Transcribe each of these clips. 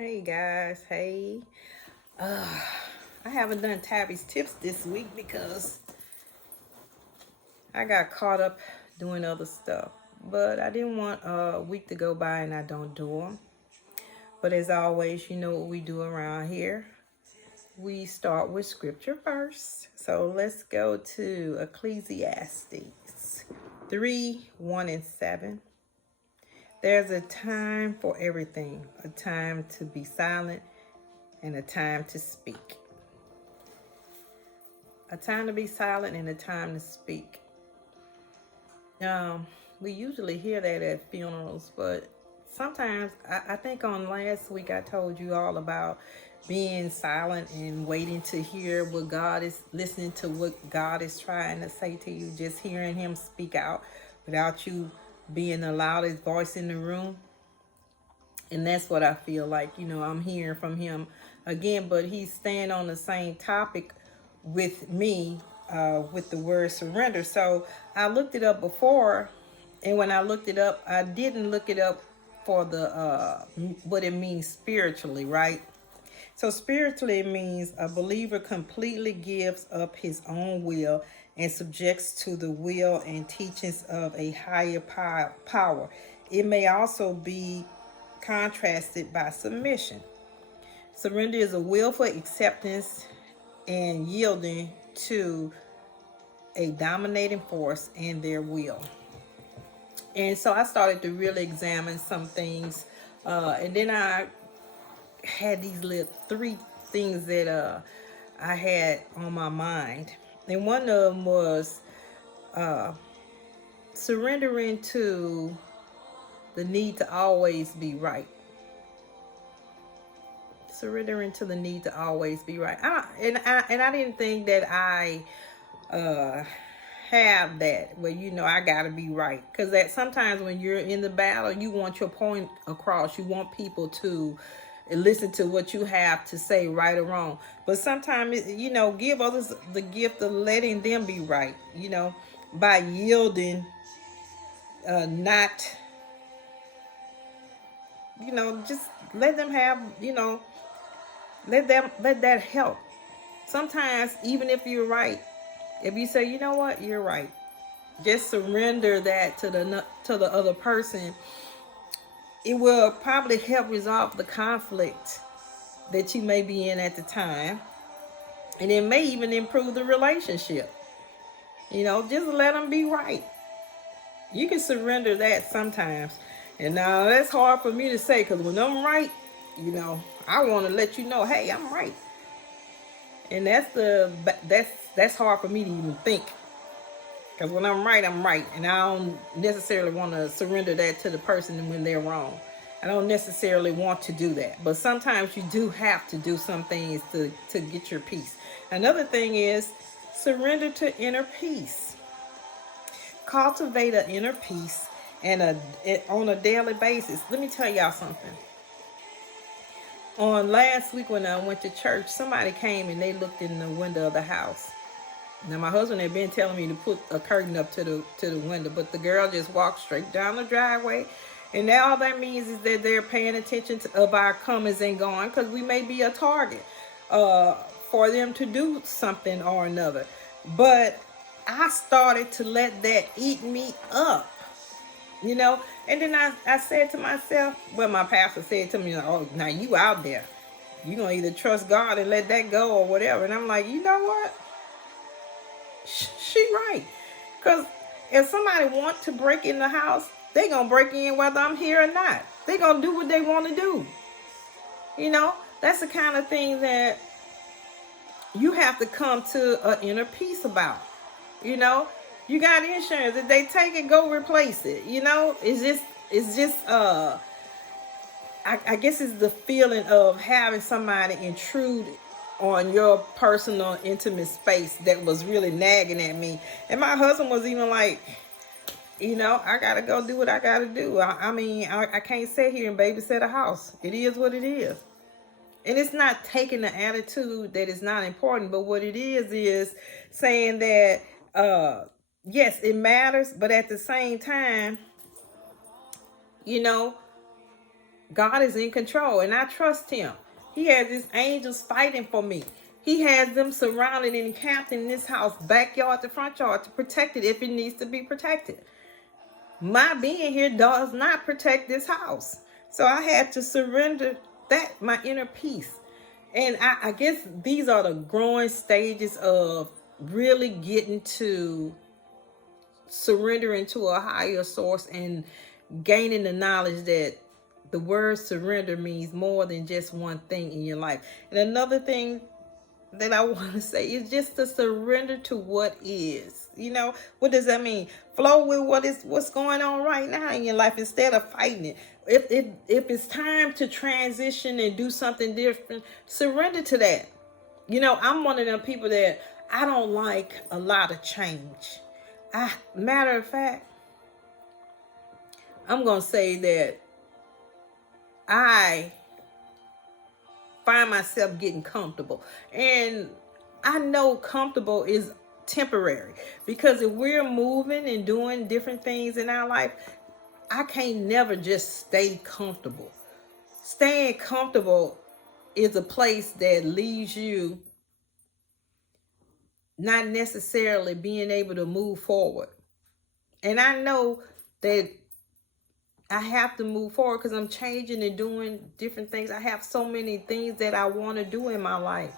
Hey guys, hey. Uh, I haven't done Tabby's tips this week because I got caught up doing other stuff. But I didn't want a week to go by and I don't do them. But as always, you know what we do around here. We start with scripture first. So let's go to Ecclesiastes 3:1-7. There's a time for everything, a time to be silent and a time to speak. A time to be silent and a time to speak. We usually hear that at funerals, but sometimes I think on last week I told you all about being silent and waiting to hear what God is listening to, what God is trying to say to you, just hearing Him speak out without you being the loudest voice in the room. And that's what I feel like, I'm hearing from Him again, but He's staying on the same topic with me with the word surrender. So I looked it up before, and when I looked it up, I didn't look it up for the what it means spiritually, right? So spiritually, it means a believer completely gives up his own will and subjects to the will and teachings of a higher power. It may also be contrasted by submission. Surrender is a willful acceptance and yielding to a dominating force and their will. And so I started to really examine some things. And then I had these little three things that I had on my mind. And one of them was surrendering to the need to always be right. Surrendering to the need to always be right. I didn't think that I have that where I gotta be right, because that sometimes when you're in the battle, you want your point across. You want people to listen to what you have to say, right or wrong. But sometimes give others the gift of letting them be right, by yielding, not just let them have, let that help. Sometimes even if you're right, if you say, you know what, you're right, just surrender that to the other person. It will probably help resolve the conflict that you may be in at the time, and it may even improve the relationship. Just let them be right. You can surrender that sometimes. And now that's hard for me to say, because when I'm right, I want to let you know, hey, I'm right. And that's hard for me to even think. Because when I'm right, and I don't necessarily want to surrender that to the person when they're wrong. I don't necessarily want to do that. But sometimes you do have to do some things to get your peace. Another thing is surrender to inner peace. Cultivate an inner peace on a daily basis. Let me tell y'all something. On last week when I went to church, somebody came and they looked in the window of the house. Now my husband had been telling me to put a curtain up to the window, but the girl just walked straight down the driveway. And now all that means is that they're paying attention of our comings and going, because we may be a target for them to do something or another. But I started to let that eat me up, And then I said to myself, well, my pastor said to me, oh, now you out there. You're going to either trust God and let that go or whatever. And I'm like, you know what? She right. Because if somebody want to break in the house, they going to break in whether I'm here or not. They going to do what they want to do. That's the kind of thing that you have to come to an inner peace about. You got insurance. If they take it, go replace it. It's just I guess it's the feeling of having somebody intrude on your personal intimate space that was really nagging at me. And my husband was even like, I gotta go do what I gotta do. I can't sit here and babysit a house. It is what it is. And it's not taking the attitude that it's not important, but what it is saying that yes, it matters, but at the same time, God is in control and I trust him. He has his angels fighting for me. He has them surrounded and encamped in this house, backyard to front yard, to protect it if it needs to be protected. My being here does not protect this house. So I had to surrender that, my inner peace. And I guess these are the growing stages of really getting to surrendering to a higher source and gaining the knowledge that the word surrender means more than just one thing in your life. And another thing that I want to say is just to surrender to what is. You know, what does that mean? Flow with what's going on right now in your life instead of fighting it. If it's time to transition and do something different, surrender to that. You know, I'm one of them people that I don't like a lot of change. Matter of fact, I'm gonna say that I find myself getting comfortable, and I know comfortable is temporary, because if we're moving and doing different things in our life, I can't never just stay comfortable. Staying comfortable is a place that leaves you not necessarily being able to move forward. And I know that I have to move forward because I'm changing and doing different things. I have so many things that I want to do in my life.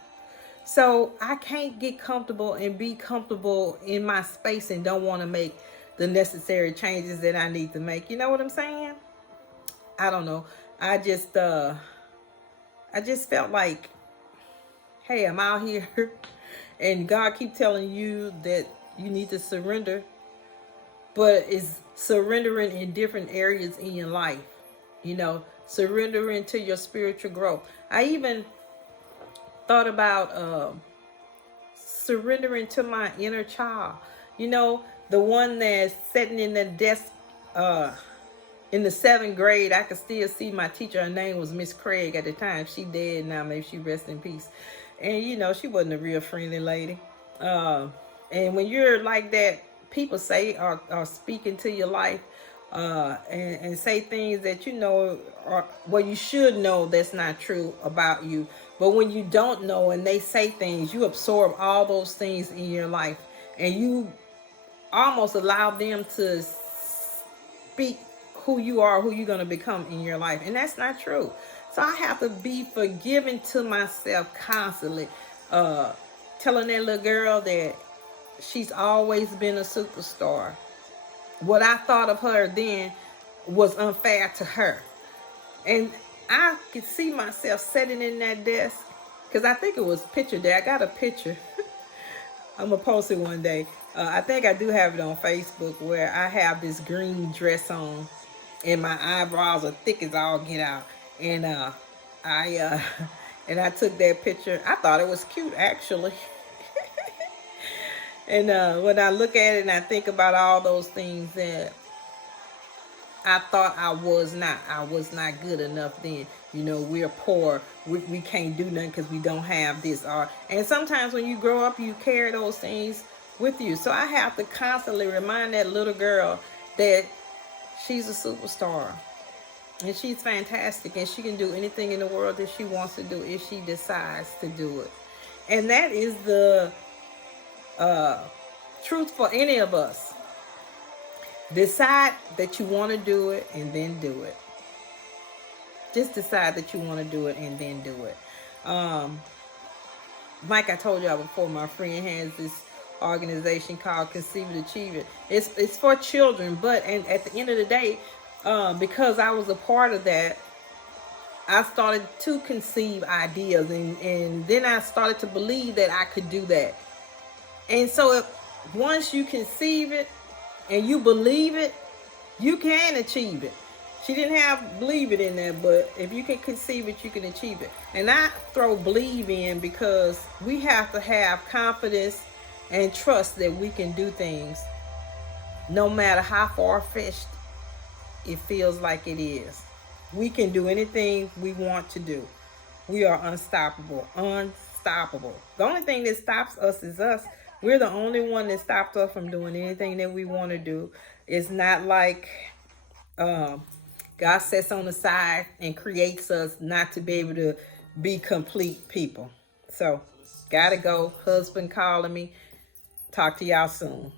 So I can't get comfortable and be comfortable in my space and don't want to make the necessary changes that I need to make. You know what I'm saying? I don't know. I just felt like, hey, I'm out here and God keep telling you that you need to surrender, but it's surrendering in different areas in your life. You know, surrendering to your spiritual growth. I even thought about surrendering to my inner child. You know, the one that's sitting in the desk in the 7th grade. I could still see my teacher. Her name was Miss Craig at the time. She dead now. Maybe she rest in peace. And, you know, she wasn't a real friendly lady. And when you're like that, people say are speaking to your life and say things that you know are, well, you should know that's not true about you. But when you don't know and they say things, you absorb all those things in your life, and you almost allow them to speak who you are, who you're going to become in your life. And that's not true. So I have to be forgiving to myself constantly, telling that little girl that she's always been a superstar. What I thought of her then was unfair to her. And I could see myself sitting in that desk, because I think it was picture day. I got a picture. I'm going to post it one day. I think I do have it on Facebook, where I have this green dress on and my eyebrows are thick as all get out. And I took that picture. I thought it was cute, actually. And when I look at it and I think about all those things that I thought I was not good enough then. You know, we're poor. We can't do nothing because we don't have this. And sometimes when you grow up, you carry those things with you. So I have to constantly remind that little girl that she's a superstar. And she's fantastic. And she can do anything in the world that she wants to do if she decides to do it. And that is the truth for any of us. Decide that you want to do it and then do it. Just decide that you want to do it and then do it. Like I told y'all before, my friend has this organization called Conceive and Achieve It. It's for children, but and at the end of the day, because I was a part of that, I started to conceive ideas, and then I started to believe that I could do that. And so once you conceive it and you believe it, you can achieve it. She didn't have believe it in there, but if you can conceive it, you can achieve it. And I throw believe in because we have to have confidence and trust that we can do things no matter how far-fetched it feels like it is. We can do anything we want to do. We are unstoppable. Unstoppable. The only thing that stops us is us. We're the only one that stops us from doing anything that we want to do. It's not like, because God sets on the side and creates us not to be able to be complete people. So, gotta go. Husband calling me. Talk to y'all soon.